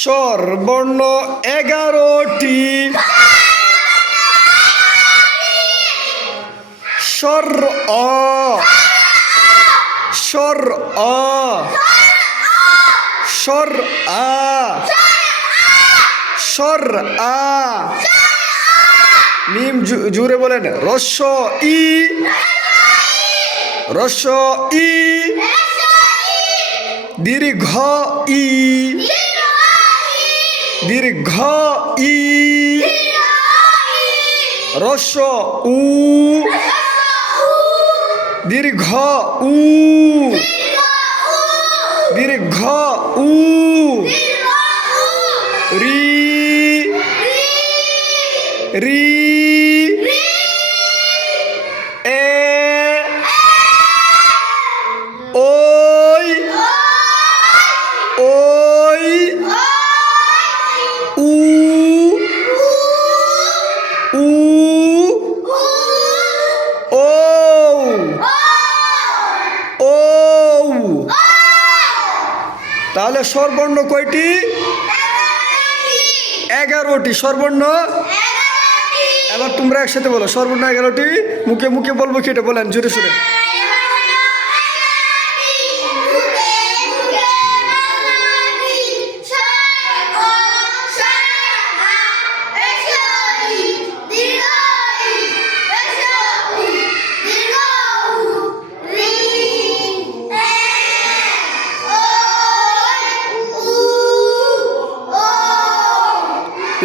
স্বরবর্ণ 11টি। স্বর অ, স্বর অ, স্বর আ, স্বর আ। মিম জুড়ে বলেন রস্য ই, রস্য ই, দীর্ঘ ই, দীর্ঘ ই, রস্য উ, দীর্ঘ উ, দীর্ঘ উ, রি, রি, এ, ওই, ওই, উ, উ, ও, ও। তাহলে স্বরবর্ণ কয়টি? 11টি স্বরবর্ণ। এবার তোমরা একসাথে বলো স্বরবর্ণ 11টি। মুখে মুখে বলবো কি এটা বলেন জোরে সোরে।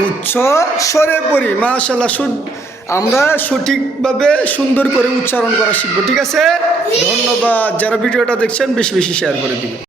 উচ্চ স্বরে পড়ি। মাশাআল্লাহ, আমরা সঠিকভাবে সুন্দর করে উচ্চারণ করা শিখবো। ঠিক আছে, ধন্যবাদ। যারা ভিডিওটা দেখছেন বেশি বেশি শেয়ার করে দিবেন।